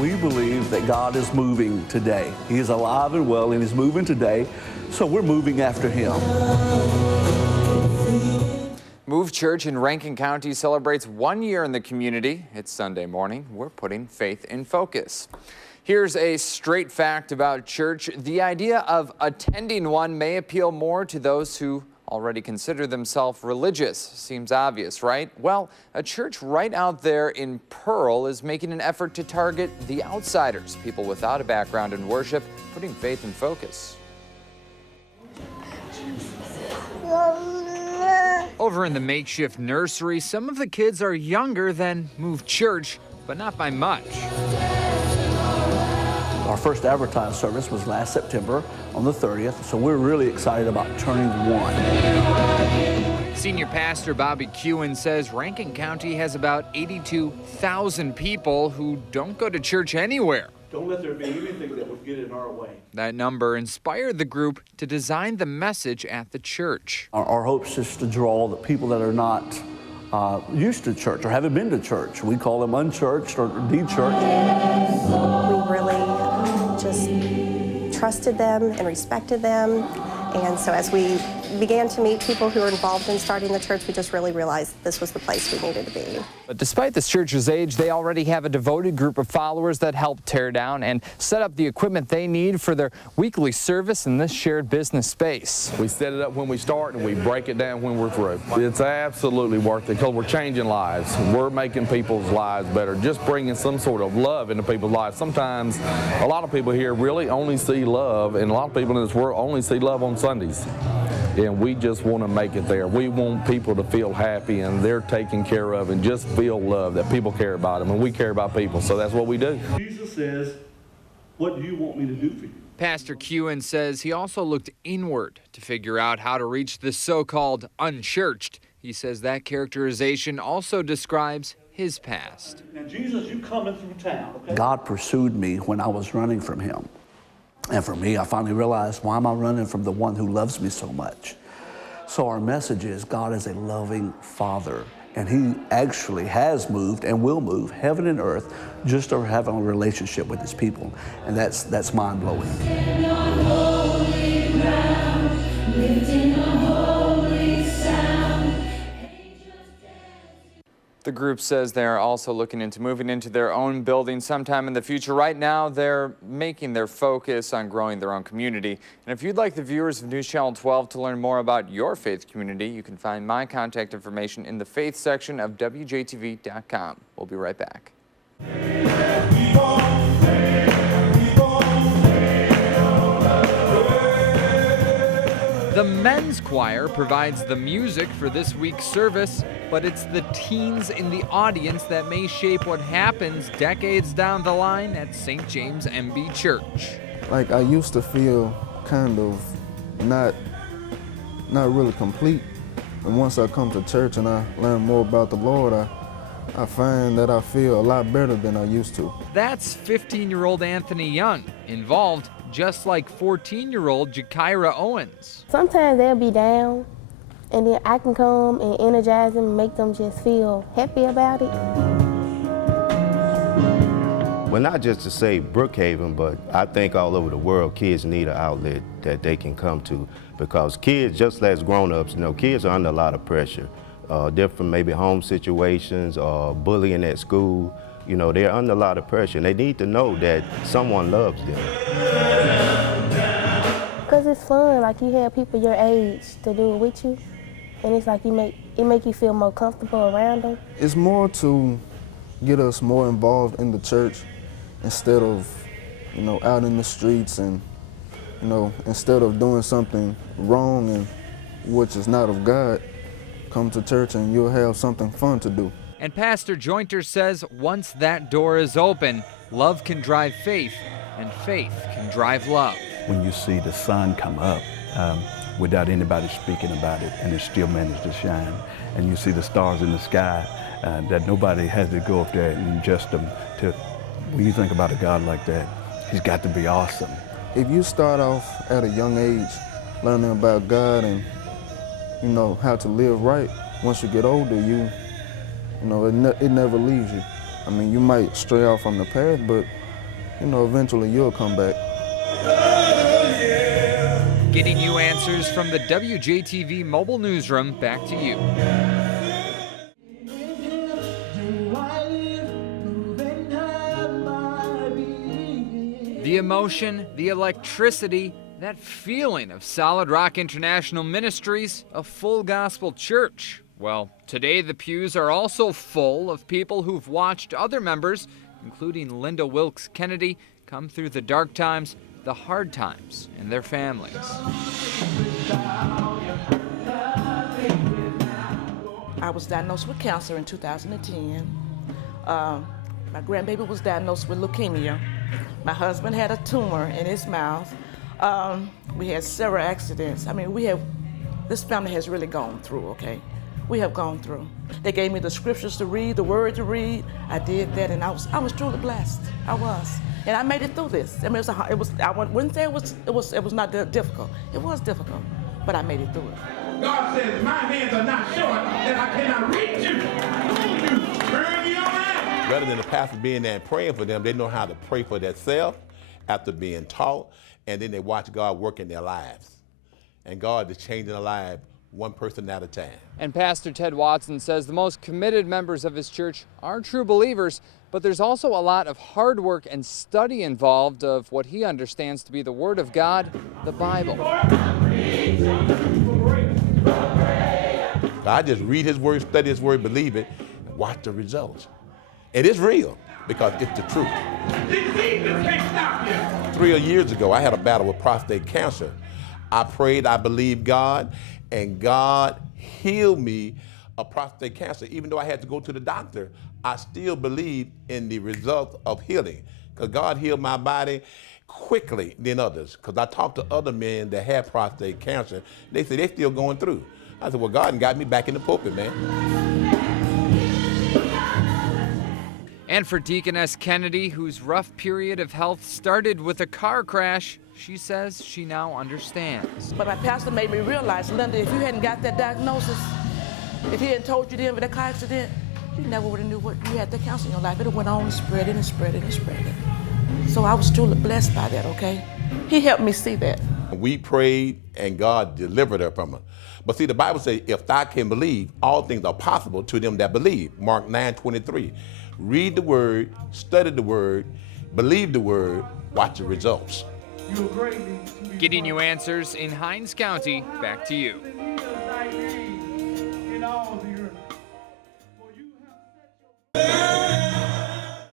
We believe that God is moving today. He is alive and well, and He's moving today, so we're moving after Him. Move Church in Rankin County celebrates 1 year in the community. It's Sunday morning. We're putting faith in focus. Here's a straight fact about church. The idea of attending one may appeal more to those who already consider themselves religious. Seems obvious, right? Well, a church right out there in Pearl is making an effort to target the outsiders, people without a background in worship, putting faith in focus. Over in the makeshift nursery, some of the kids are younger than Move Church, but not by much. Our first advertised service was last September on the 30th, so we're really excited about turning 1. Senior Pastor Bobby Kuhn says Rankin County has about 82,000 people who don't go to church anywhere. Don't let there be anything that would get in our way. That number inspired the group to design the message at the church. Our hope is just to draw the people that are not used to church or haven't been to church. We call them unchurched or de-churched. We really just trusted them and respected them. And so as we began to meet people who were involved in starting the church, we just really realized that this was the place we needed to be. But despite this church's age, they already have a devoted group of followers that help tear down and set up the equipment they need for their weekly service in this shared business space. We set it up when we start and we break it down when we're through. It's absolutely worth it because we're changing lives. We're making people's lives better, just bringing some sort of love into people's lives. Sometimes a lot of people here really only see love, and a lot of people in this world only see love on Sundays. And we just want to make it there. We want people to feel happy and they're taken care of and just feel love, that people care about them, and we care about people, so that's what we do. Jesus says, what do you want me to do for you? Pastor Kuhn says he also looked inward to figure out how to reach the so-called unchurched. He says that characterization also describes his past. And Jesus, you coming through town, okay? God pursued me when I was running from Him. And for me, I finally realized, why am I running from the one who loves me so much? So our message is God is a loving Father, and He actually has moved and will move heaven and earth just to have a relationship with His people. And that's mind-blowing. The group says they're also looking into moving into their own building sometime in the future. Right now, they're making their focus on growing their own community. And if you'd like the viewers of News Channel 12 to learn more about your faith community, you can find my contact information in the faith section of WJTV.com. We'll be right back. The men's choir provides the music for this week's service, but it's the teens in the audience that may shape what happens decades down the line at St. James MB Church. Like, I used to feel kind of not really complete. And once I come to church and I learn more about the Lord, I find that I feel a lot better than I used to. That's 15-year-old Anthony Young, involved just like 14-year-old Jakira Owens. Sometimes they'll be down, and then I can come and energize them and make them just feel happy about it. Well, not just to say Brookhaven, but I think all over the world, kids need an outlet that they can come to, because kids, just as grown-ups, kids are under a lot of pressure. Different maybe home situations or bullying at school. They're under a lot of pressure, and they need to know that someone loves them. Because it's fun, like you have people your age to do it with you, and it's like it make you feel more comfortable around them. It's more to get us more involved in the church instead of, out in the streets, and, instead of doing something wrong and which is not of God, come to church and you'll have something fun to do. And Pastor Jointer says once that door is open, love can drive faith, and faith can drive love. When you see the sun come up without anybody speaking about it, and it still managed to shine, and you see the stars in the sky, that nobody has to go up there and adjust them to. When you think about a God like that, He's got to be awesome. If you start off at a young age learning about God and how to live right, once you get older, it never leaves you. I mean, you might stray off from the path, but you know, eventually you'll come back. Getting you answers from the WJTV mobile newsroom. Back to you. The emotion, the electricity, that feeling of Solid Rock International Ministries, a full gospel church. Well, today the pews are also full of people who've watched other members, including Linda Wilkes Kennedy, come through the dark times, the hard times in their families. I was diagnosed with cancer in 2010. My grandbaby was diagnosed with leukemia. My husband had a tumor in his mouth. We had several accidents. I mean, this family has really gone through, okay? We have gone through. They gave me the scriptures to read, the word to read. I did that, and I was truly blessed. I was. And I made it through this. I mean, I wouldn't say it was not difficult. It was difficult, but I made it through it. God says, my hands are not short, that I cannot reach you. Turn you around. Rather than the pastor being there and praying for them, they know how to pray for themselves after being taught, and then they watch God work in their lives. And God is changing their lives one person at a time. And Pastor Ted Watson says the most committed members of his church are true believers, but there's also a lot of hard work and study involved of what he understands to be the Word of God, the Bible. I just read his word, study his word, believe it, and watch the results. And it's real because it's the truth. 3 years ago, I had a battle with prostate cancer. I prayed, I believed God, and God healed me of prostate cancer. Even though I had to go to the doctor, I still believed in the results of healing, because God healed my body quickly than others. Because I talked to other men that had prostate cancer, they said they're still going through. I said, well, God got me back in the pulpit, man. And for Deaconess Kennedy, whose rough period of health started with a car crash, she says she now understands. But my pastor made me realize, Linda, if you hadn't got that diagnosis, if he hadn't told you then with that car accident, you never would have knew what you had that cancer in your life. It went on and spread it and spread it and spread it. So I was truly blessed by that, okay? He helped me see that. We prayed and God delivered her from it. But see, the Bible says, if thou can believe, all things are possible to them that believe. Mark 9:23. Read the word, study the word, believe the word, watch the results. Getting you answers in Hinds County. Back to you. In